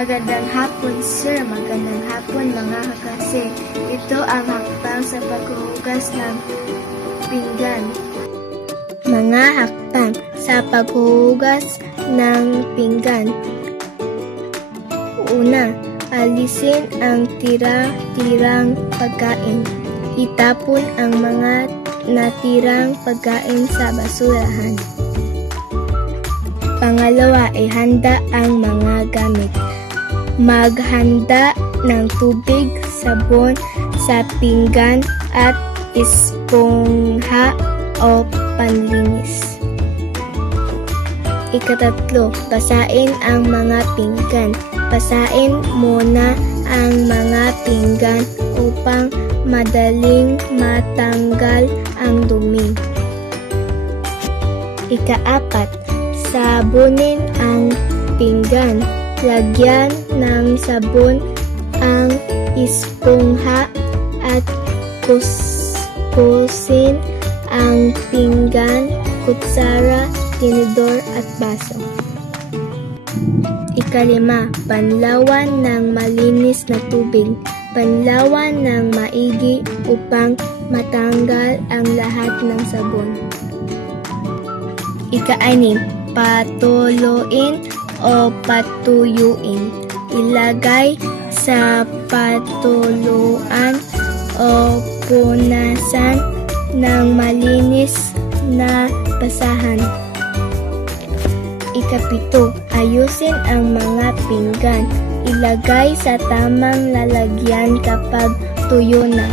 Magandang hapon, sir. Magandang hapon, mga kaklase. Ito ang hakbang sa paghuhugas ng pinggan. Mga hakbang sa paghuhugas ng pinggan. Una, alisin ang tira-tirang pagkain. Itapon ang mga natirang pagkain sa basurahan. Pangalawa, ihanda ang mga gamit. Maghanda ng tubig, sabon sa pinggan at espongha o panlinis. Ikatatlo, basain ang mga pinggan. Basain muna ang mga pinggan upang madaling matanggal ang dumi. Ikaapat, sabunin ang pinggan. Lagyan ng sabon ang espongha at kuskusin ang pinggan, kutsara, tinidor at baso. Ikalima, banlawan ng malinis na tubig. Banlawan ng maigi upang matanggal ang lahat ng sabon. Ika-anim, patuloyin o patuyuin. Ilagay sa patuluan o punasan ng malinis na basahan. Ikapito, ayusin ang mga pinggan. Ilagay sa tamang lalagyan kapag tuyo na.